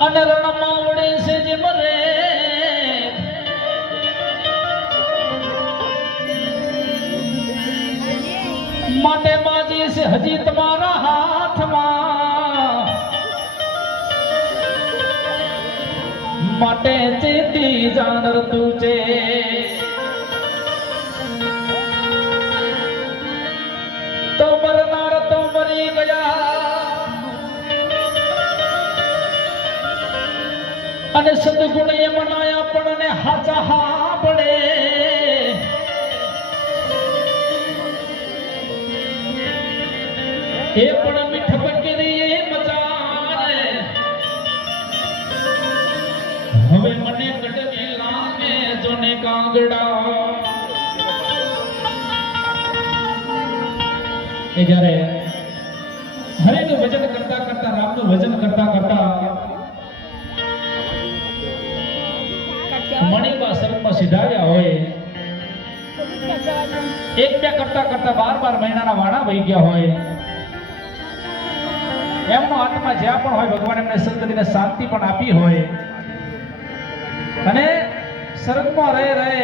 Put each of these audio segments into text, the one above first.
અને રણમાં ઉડે છે જે મરે માટે બાજી છે હજી તમારા હાથમાં માટે ચેતી જાનર તુજે તો મરનાર તો મરી ગયા અને સદગુણ એ મનાયા પણ હાચા હા પડે એ પણ મીઠ બકરી મચાને હવે મને કડવી લાગે જોને કાંગડા એ જ્યારે હરિનું ભજન કરતા કરતા રામનું ભજન કરતા કરતા મણિબા શરમમાં સિધાવ્યા હોય એક બે કરતા કરતા 12 મહિનાના વાણા વહી ગયા હોય એમનો આત્મા જ્યાં પણ હોય ભગવાન એમને સદગતિને શાંતિ પણ આપી હોય અને સ્વર્ગમાં રહે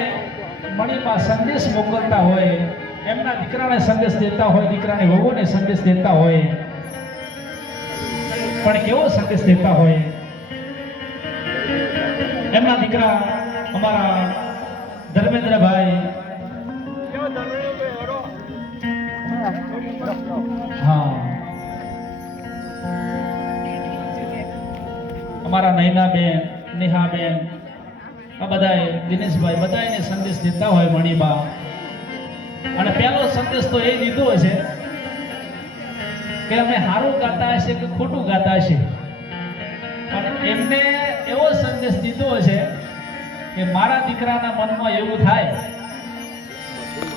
મણિમાં સંદેશ મોકલતા હોય એમના દીકરાને સંદેશ દેતા હોય દીકરાની વહુને સંદેશ દેતા હોય પણ કેવો સંદેશ દેતા હોય એમના દીકરા અમારા ધર્મેન્દ્રભાઈ હા અમારા નૈનાબેન નેહાબેન આ બધાએ દિનેશભાઈ બધાને સંદેશ દેતા હોય મણિબા અને પહેલો સંદેશ તો એ દીધો હશે કે અમે સારું ગાતા હશે કે ખોટું ગાતા હશે અને એમને એવો સંદેશ દીધો હશે કે મારા દીકરાના મનમાં એવું થાય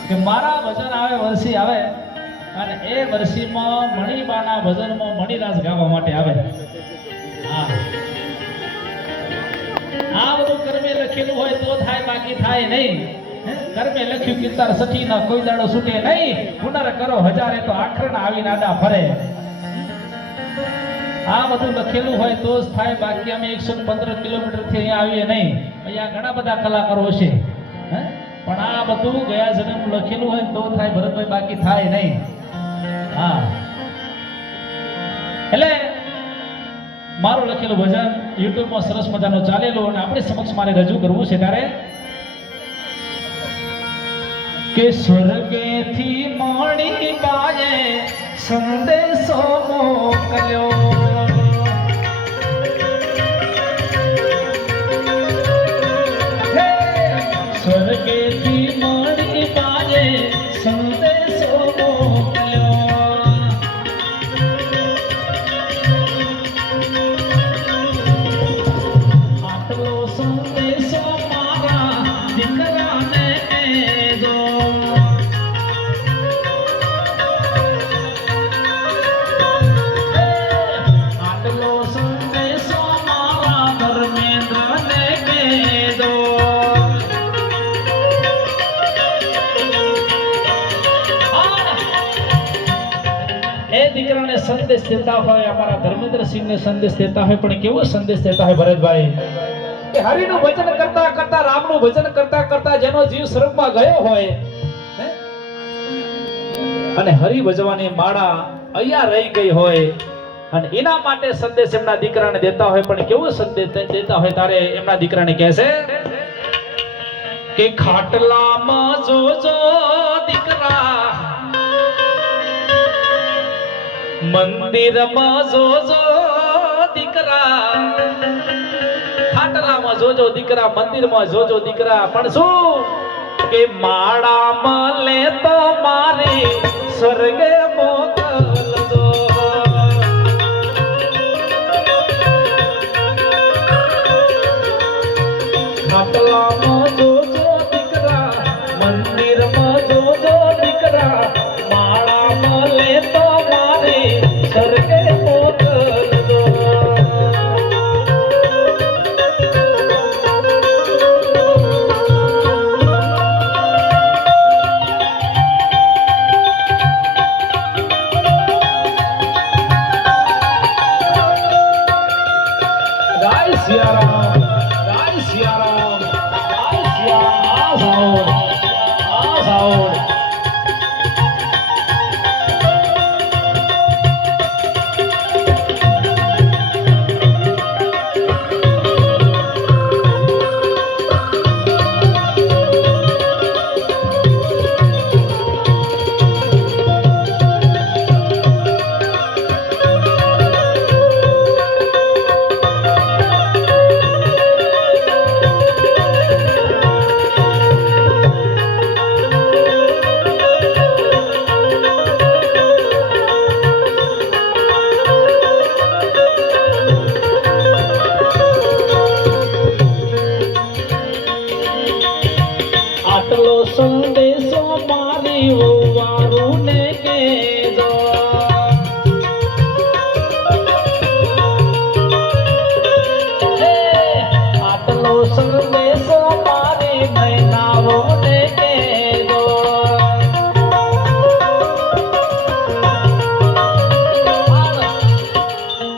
કે મારા ભજન આવે વર્ષી આવે અને એ વર્ષીમાં મણિબાના ભજનમાં મણિરાસ ગાવા માટે આવે હા આ બધું કર્મે લખેલું હોય તો થાય બાકી થાય નહીં કર્મે લખ્યું કિતાર સઠી ના કોઈ દાડો છૂટે નહીં પુનર કરો હજારે તો આખરના આવીને આડા ફરે આ બધું લખેલું હોય તો જ થાય બાકી અમે 115 કિલોમીટર થી અહીંયા આવીએ નહીં અહીંયા ઘણા બધા કલાકારો છે પણ આ બધું ગયા જન્મ લખેલું હોય તો થાય ભરતભાઈ બાકી થાય નહીં હા એટલે મારું લખેલું ભજન YouTube માં સરસ મજાનું ચાલેલું અને આપણી સમક્ષ મારે રજૂ કરવું છે ત્યારે કે સ્વર્ગેથી મણી બાએ સંદેશો મોકલ્યો સ્વર્ગેથી મણી બાએ સંદેશો મોકલ્યો આટલો સંદેશો મારા દીકરાને જો આટલો સંદેશો મારા ધર્મેન્દ્રને કહેજો એ દીકરાને સંદેશ દેતા હોય અમારા ધર્મેન્દ્રસિંહને સંદેશ દેતા હોય પણ કેવો સંદેશ દેતા હોય ભરતભાઈ કે હરિનું ભજન કરતા કરતા રામનું ભજન કરતા કરતા જેનો જીવ સ્વર્ગમાં ગયો હોય અને હરિ ભજવાની માળા અહીંયા રહી ગઈ હોય અને એના માટે સંદેશ એમના દીકરાને દેતા હોય પણ કેવો સંદેશ દેતા હોય તારે એમના દીકરાને કહેશે કે ખાટલામાં જોજો દીકરા મંદિરમાં જોજો દીકરા ખાટલામાં જોજો દીકરા મંદિરમાં જોજો દીકરા પણ શું કે માળામાં લે તો મારી સ્વર્ગે મોકલજો ખાટલામાં જોજો દીકરા મંદિરમાં જોજો દીકરા માળામાં લે તો મારી સ્વર્ગે મોકલજો સિયારામ જય સિયારામ જય સિયારામ આ સાઉન્ડ સંદેશો મારી વારુને કેજો આટલો સંદેશો મારી મહિનાઓને કેજો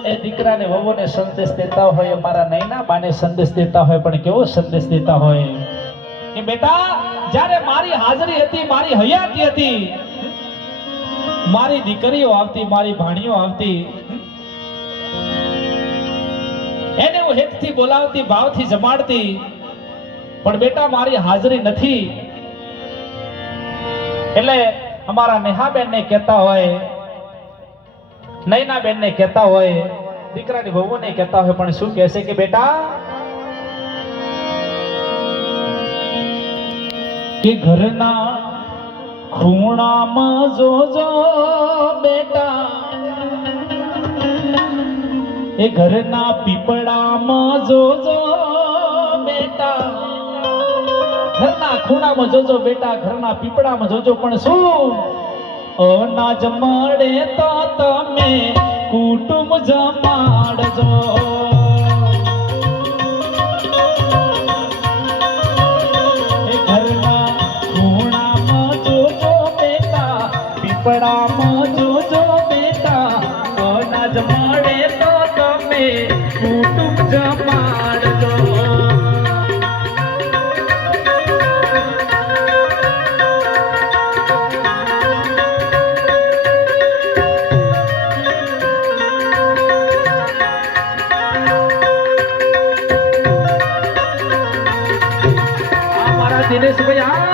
એ દીકરાને વહુને સંદેશ દેતા હોય મારા નૈના બાને સંદેશ દેતા હોય પણ કેવો સંદેશ દેતા હોય કે બેટા જ્યારે મારી હાજરી હતી મારી હયાતી હતી મારી દીકરીઓ આવતી મારી ભાણીઓ આવતી એને હું હેતથી બોલાવતી ભાવથી જમાડતી પણ બેટા મારી હાજરી નથી એટલે અમારા નેહાબેન ને કહેતા હોય નૈનાબેન ને કહેતા હોય દીકરાની વહુને કહેતા હોય પણ શું કહેશે કે બેટા કે ઘરના ખૂણામાં જોજો બેટા એ ઘરના પીપળામાં જોજો બેટા ઘરના ખૂણામાં જોજો બેટા ઘરના પીપળામાં જોજો પણ શું અનાજ મળે તો તમે કુટુંબ જમાડજો પીપળામાં જોજો બેટા અનાજ મળે તો તમે કુટુંબ જમાડજો મારા દિનેશભાઈ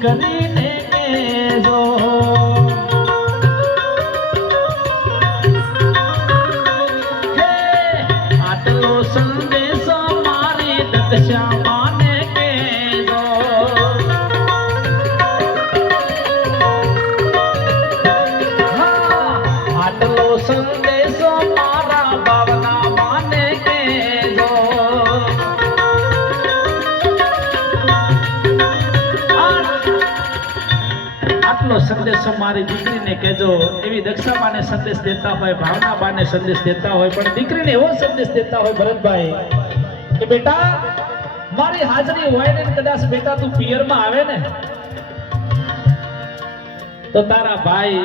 કરીને કેજો આટલો સંદેશો મારી દક્ષામાને કેજો આટલો સંદેશો મારા ભાવના માને કેજો સંદેશો મારી દીકરીને કહેજો એવી દક્ષાબાને સંદેશ દેતા હોય ભાવનાબાને સંદેશ દેતા હોય પણ દીકરીને એવો સંદેશ દેતા હોય ભરતભાઈ કે બેટા મારી હાજરી હોય ને કદાચ બેટા તું પિયરમાં આવે ને તો તારા ભાઈ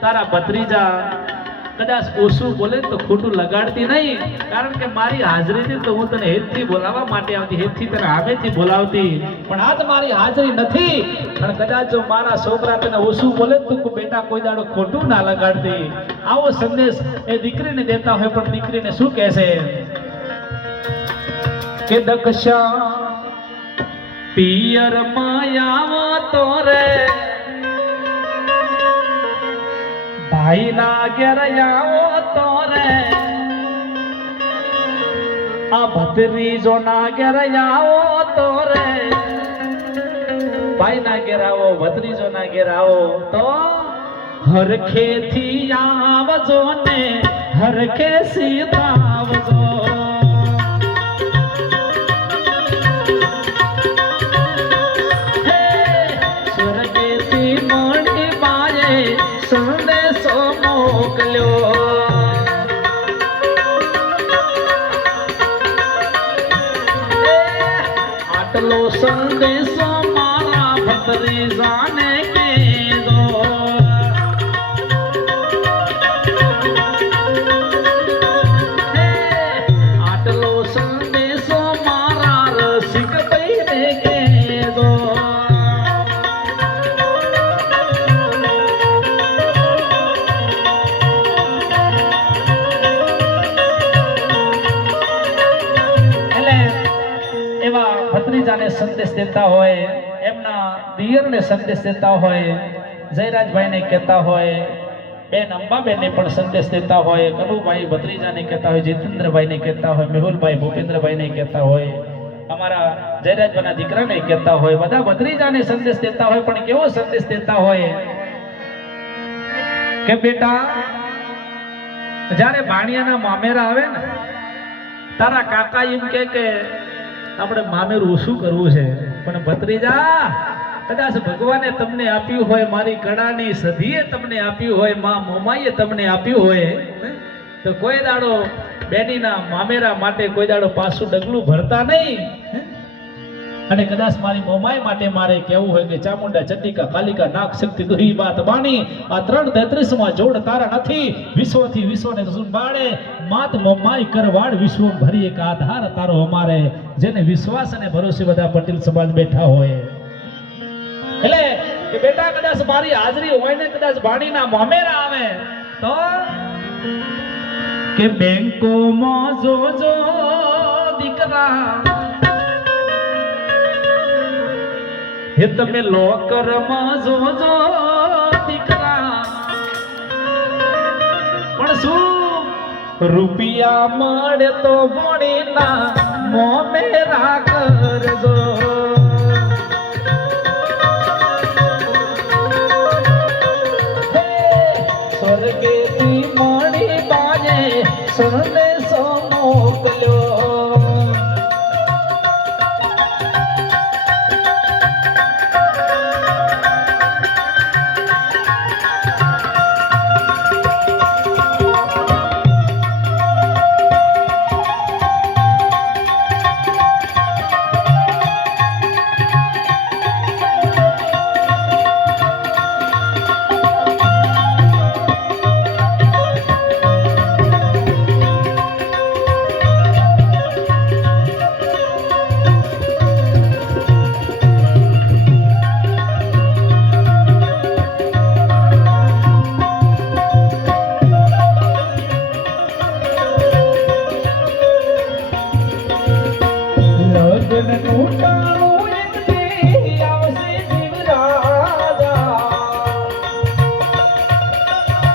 તારા ભત્રીજા કદાચ ઓછું બોલે તો ખોટું લગાડતી નહીં કારણ કે મારી હાજરીથી તો હું તને હેતથી બોલાવવા માટે આવતી હેતથી તને આવેથી બોલાવતી પણ આજ મારી હાજરી નથી અને કદાચ જો મારા છોકરા તને ઓછું બોલે તો બેટા કોઈ દાડો ખોટું ના લગાડતી આવો સંદેશ એ દીકરીને દેતા હોય પણ દીકરીને શું કહેશે કે દક્ષા પિયર માયાવો તો રે ભાઈ ના ઘેર આવો તો રે આ ભત્રીજો ના ઘેર આવો તો રે ભાઈ ના ઘેર આવો ભત્રીજો ના ઘેર આવો તો હરખેથી આવજો ને હરખે સીતાવજો. સ્વર્ગેથી મણી બાએ સંદેશો મોકલ્યો. આટલો સંદેશો મારા ભત્રીજાને કહેજો. આટલો સંદેશો મારા રસિક ભાઈને કહેજો. એવા ભત્રીજાને સંદેશ દેતા હોય, એમના દિયરને સંદેશ દેતા હોય, જયરાજભાઈને કહેતા હોય, બેન અંબાબેનને પણ સંદેશ દેતા હોય, કનુભાઈ ભત્રીજાને કહેતા હોય, જીતેન્દ્રભાઈને કહેતા હોય, મેહુલભાઈ ભૂપેન્દ્રભાઈને કહેતા હોય, અમારા જયરાજભાઈના દીકરાને કહેતા હોય, બધા ભત્રીજાને સંદેશ દેતા હોય. પણ કેવો સંદેશ દેતા હોય કે બેટા, જ્યારે ભાણિયાના મામેરા આવે ને, તારા કાકા એમ કે આપણે મામેરું શું કરવું છે, પણ ભત્રીજા કદાચ ભગવાને તમને આપ્યું હોય, મારી કડાની સધીએ તમને આપ્યું હોય, માં મોમાઈએ તમને આપ્યું હોય, તો કોઈ દાડો બેનીના મામેરા માટે કોઈ દાડો પાછું ડગલું ભરતા નહીં. અને કદાચ મારી મોમાઈ માટે મારે કહેવું હોય કે ચામુંડા ચંડિકા કાલિકા નાગ શક્તિ દુહી બાત બાણી, આ 333 માં જોડ તારા નથી, વિશ્વથી વિશ્વને સંભાળે માત મોમાઈ કરવાડ, વિશ્વ ભરી એક આધાર તારો અમારે. જેને વિશ્વાસ અને ભરોસે બધા પટેલ સમાજ બેઠા હોય, એટલે કે બેટા કદાચ મારી હાજરી હોય ને, કદાચ ભાણીના મામેરા આવે તો કે બેંકોમાં જોજો દીકરા, હે તમે લોકરમાં જોજો દીકરા, પણ શું રૂપિયા મળે તો ભણીના મોમેરા કરજો. સ્વર્ગેથી મળી બાજે સંદેશ